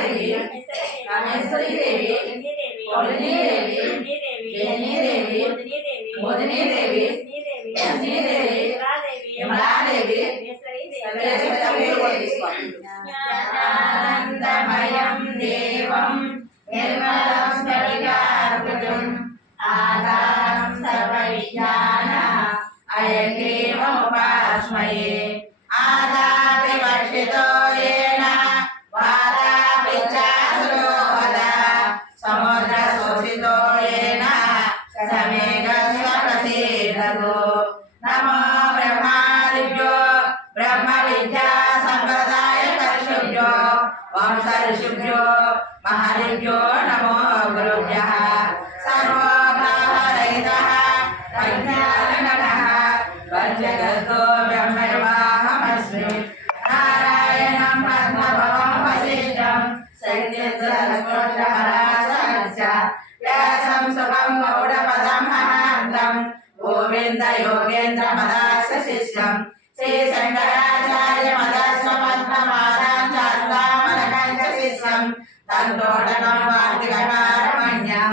దేవి కామేశ్వరి దేవి కొలినీదేవి దేవి మోదినీదేవి దేవి విమలాదేవి దేవి కూడా తీసుకోండి జ్ఞానానందమయం దేవం నిర్మలం స్ఫటికాకృతిం ఆధారం సర్వవిజ్ఞాన అయగ్రీవముపాస్మయే ఆదాపి వర్షితో కర్షుభ్యో మహర్షిభ్యో నమో బ్రహ్మవాహమస్మి నారాయణం పద్మభవం వశిష్టం వ్యాసం సుఖం గౌడపదం మహాంతం గోవింద యోగేంద్ర శిష్యం శ్రీ శంకరా శిష్యం తన్నోటకం వార్తికకారమణ్యం.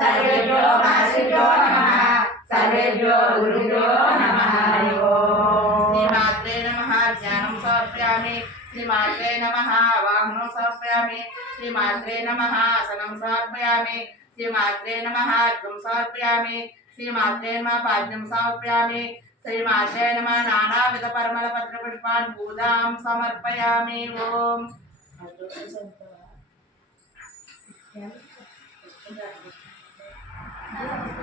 सर्वेभ्यो महर्षिभ्यो नमः सर्वेभ्यो गुरुभ्यो नमः हरि ओम श्रीमात्रे नमः ज्ञानं समर्पयामि श्रीमात्रे नमः वाहनं समर्पयामि श्रीमात्रे नमः आसनं समर्पयामि श्रीमात्रे नमः अर्घं समर्पयामि श्रीमात्रे नमः पाद्यं समर्पयामि श्रीमात्रे नमः नानाविधपरमलपत्रपुष्पान् पूजां समर्पयामि ओम् Yeah.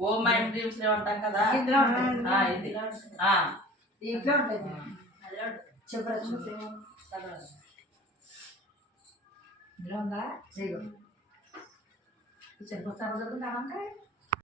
ఓం మైండ్ డ్రీమ్స్ ఉంటాం కదా. ఇందులో ఉంటుంది చెప్పచ్చు ఇందులో ఉందా? సరిపోతా